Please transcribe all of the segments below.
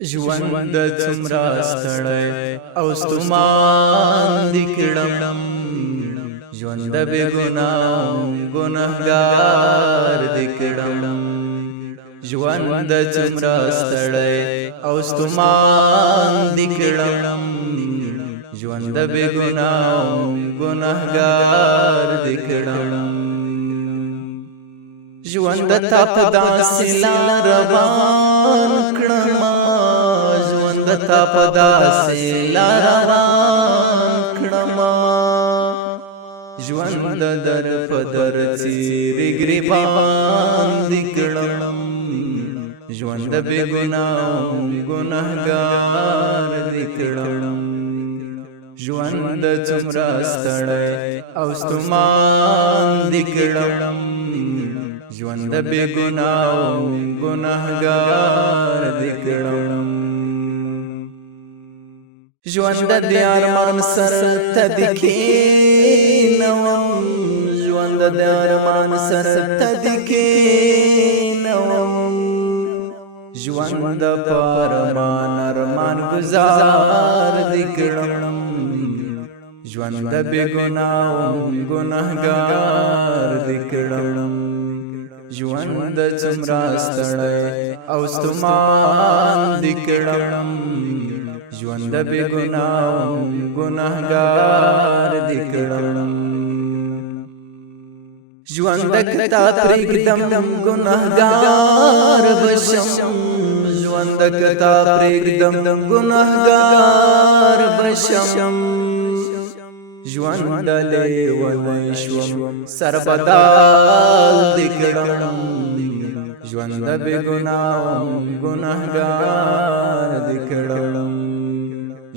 ژوند څومره ستړی او ستومان دي کړم، ژوند بې ګناه ګنهګار دي کړم. ژوند څومره ستړی او ستومان دي کړم، ژوند بې ګناه ګنهګار دي کړم. ژوند تا په داسې لار روان کړم، ژوند تا په داسې لار روان کړم. ژوند در په در څیرې ګریوان دي کړم، ژوند بې ګناه ګنهګار دي کړم. ژوند څومره ستړی او ستومان دي کړم، ژوند بې ګناه ګنهګار دي کړم. ژوند د ارمان سر ته د کښېنوم، ژوند د ارمان سر ته د کښېنوم. ژوند په ارمان ارمان گزار دي کړم، ژوند بې ګناه ګنهګار دي کړم. ژوند څومره ستړی او ستومان دي کړم، ژوند بې ګناه ګنهګار دي کړم. ژوند کتا پرېږدم ګنهګار بشم، ژوند کتا پرېږدم ګنهګار بشم. ژوند لیونی شوم سر بدال دي کړم، ژوند بې ګناه ګنهګار دي کړم.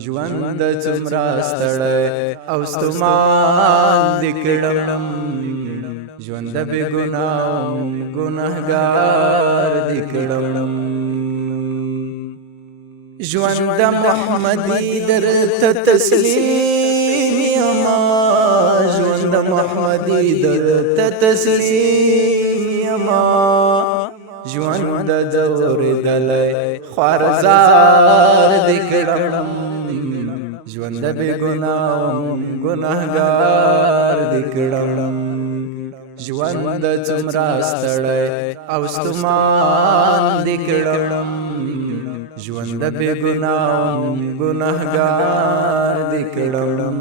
ژوند څومره ستړی او ستومان دي کړم، ژوند بې ګناه ګنهګار دي کړم. ژوند محمدي درته تسلیم یما، ژوند محمدي درته تسلیم یما. ژوند ځورېدلی خوارزار دي کړم، ژوند بې ګناه ګنهګار دي کړم. ژوند څومره ستړی او ستومان دي کړم، ژوند بې ګناه ګنهګار دي کړم.